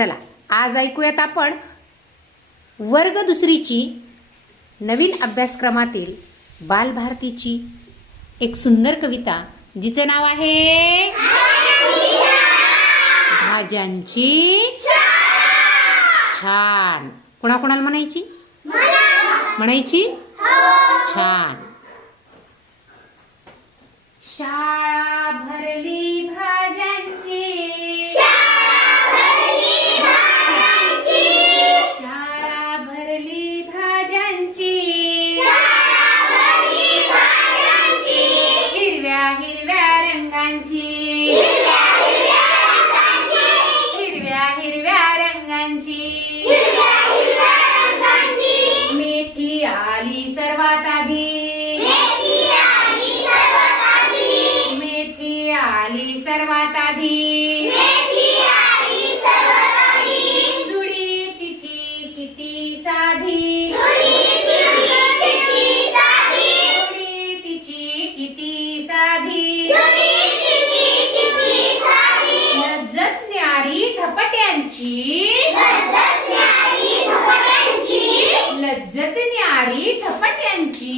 चला आज ऐकूयात आपण वर्ग दुसरीची नवीन अभ्यासक्रमातील बालभारतीची एक सुंदर कविता जिचे नाव आहे भाज्यांची छान. कोणाकोणाला म्हणायची? म्हणायची छान. शाळा भरली भाज्यांची, शाळा भरली भाज्यांची, हिरव्या हिरव्या रंगांची, हिरव्या हिरव्या रंगांची. मेथी आली सर्वात आधी, मेथी आली सर्वात आधी, जुडी तिची किती साधी, जुडी तिची किती साधी. लज्जत न्यारी धपाट्यांची, लज्जत न्यारी धपाट्यांची,